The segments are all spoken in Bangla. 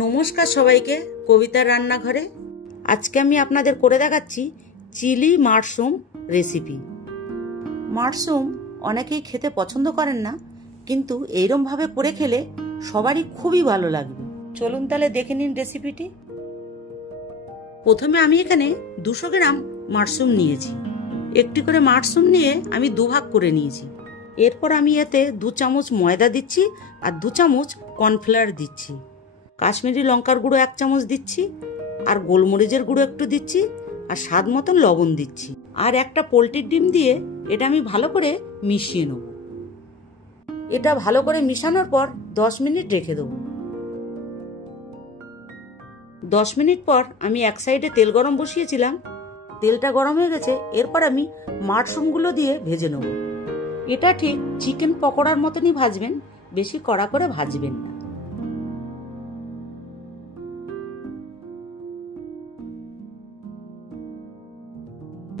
নমস্কার সবাইকে, কবিতার রান্নাঘরে। আজকে আমি আপনাদের করে দেখাচ্ছি চিলি মাশরুম রেসিপি। মাশরুম অনেকেই খেতে পছন্দ করেন না, কিন্তু এইরকম ভাবে করে খেলে সবারই খুবই ভালো লাগবে। চলুন তাহলে দেখে নিন রেসিপিটি। প্রথমে আমি এখানে 200 গ্রাম মাশরুম নিয়েছি। একটি করে মাশরুম নিয়ে আমি দুভাগ করে নিয়েছি। এরপর আমি এতে 2 চামচ ময়দা দিচ্ছি আর 2 চামচ কর্নফ্লাওয়ার দিচ্ছি। কাশ্মীরি লঙ্কার গুঁড়ো 1 চামচ দিচ্ছি, আর গোলমরিচের গুঁড়ো একটু দিচ্ছি, আর স্বাদ মতন লবণ দিচ্ছি, আর একটা পোলট্রির ডিম দিয়ে এটা আমি ভালো করে মিশিয়ে নেব। এটা ভালো করে মিশানোর পর 10 মিনিট রেখে দেবো। 10 মিনিট পর আমি এক সাইডে তেল গরম বসিয়েছিলাম, তেলটা গরম হয়ে গেছে। এরপর আমি মাশরুমগুলো দিয়ে ভেজে নেব। এটা ঠিক চিকেন পকোড়ার মতনই ভাজবেন, বেশি কড়া করে ভাজবেন না।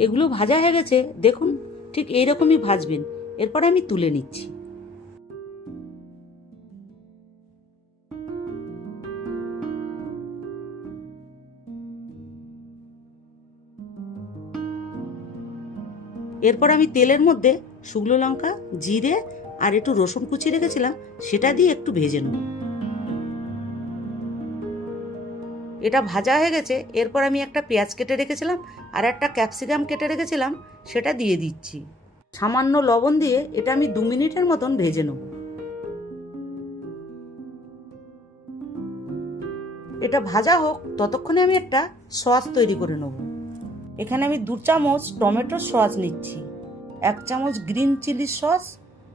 এগুলো ভাজা হয়ে গেছে, দেখুন ঠিক এইরকমই ভাজবেন। এরপর আমি তুলে নিচ্ছি। এরপর আমি তেলের মধ্যে শুকনো লঙ্কা, জিরে আর একটু রসুন কুচি রেখেছিলাম, সেটা দিয়ে একটু ভেজে নেব। এটা ভাজা হয়ে গেছে। এরপর আমি একটা পেঁয়াজ কেটে রেখেছিলাম আর একটা ক্যাপসিকাম কেটে রেখেছিলাম, সেটা দিয়ে দিচ্ছি। সামান্য লবণ দিয়ে এটা আমি 2 মিনিটের মতন ভেজে নেব। এটা ভাজা হোক, ততক্ষণে আমি একটা সস তৈরি করে নেব। এখানে আমি 2 চামচ টমেটো সস নিচ্ছি, 1 চামচ গ্রিন চিলি সস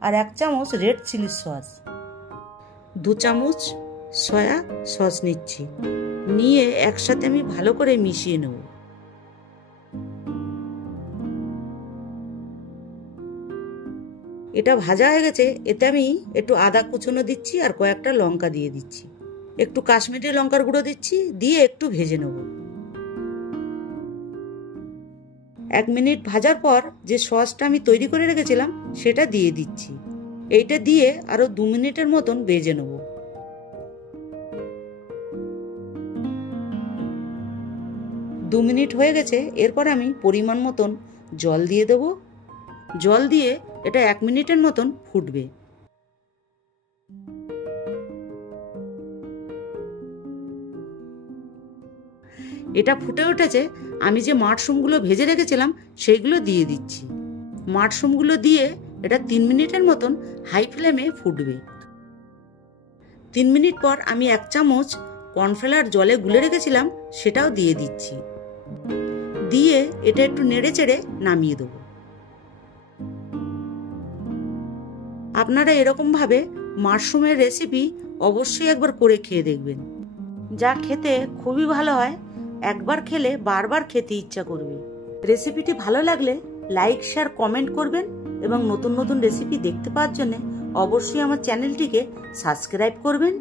আর 1 চামচ রেড চিলি সস, 2 চামচ সয়া সস নিচ্ছি। নিয়ে একসাথে আমি ভালো করে মিশিয়ে নেব। এটা ভাজা হয়ে গেছে। এতে আমি একটু আদা কুচনো দিচ্ছি আর কয়েকটা লঙ্কা দিয়ে দিচ্ছি, একটু কাশ্মীরি লঙ্কার গুঁড়ো দিচ্ছি, দিয়ে একটু ভেজে নেব। 1 মিনিট ভাজার পর যে সসটা আমি তৈরি করে রেখেছিলাম সেটা দিয়ে দিচ্ছি। এইটা দিয়ে আরো 2 মিনিটের মতন ভেজে নেব। 2 মিনিট হয়ে গেছে। এরপর আমি পরিমাণ মতন জল দিয়ে দেব। জল দিয়ে এটা 1 মিনিটের মতন ফুটবে। এটা ফুটে উঠেছে। আমি যে মাশরুমগুলো ভেজে রেখেছিলাম সেইগুলো দিয়ে দিচ্ছি। মাশরুমগুলো দিয়ে এটা 3 মিনিটের মতন হাই ফ্লেমে ফুটবে। 3 মিনিট পর আমি 1 চামচ কর্নফ্লাওয়ার জলে গুলে রেখেছিলাম, সেটাও দিয়ে দিচ্ছি। দিয়ে এটা একটু নেড়ে চেড়ে নামিয়ে দেব। আপনারা এরকম ভাবে মাশরুমের রেসিপি অবশ্যই একবার করে খেয়ে দেখবেন, যা খেতে খুবই ভালো হয়। একবার খেলে বারবার খেতে ইচ্ছা করবে। রেসিপিটি ভালো লাগলে লাইক, শেয়ার, কমেন্ট করবেন এবং নতুন নতুন রেসিপি দেখতে পাওয়ার জন্য অবশ্যই আমার চ্যানেলটিকে সাবস্ক্রাইব করবেন।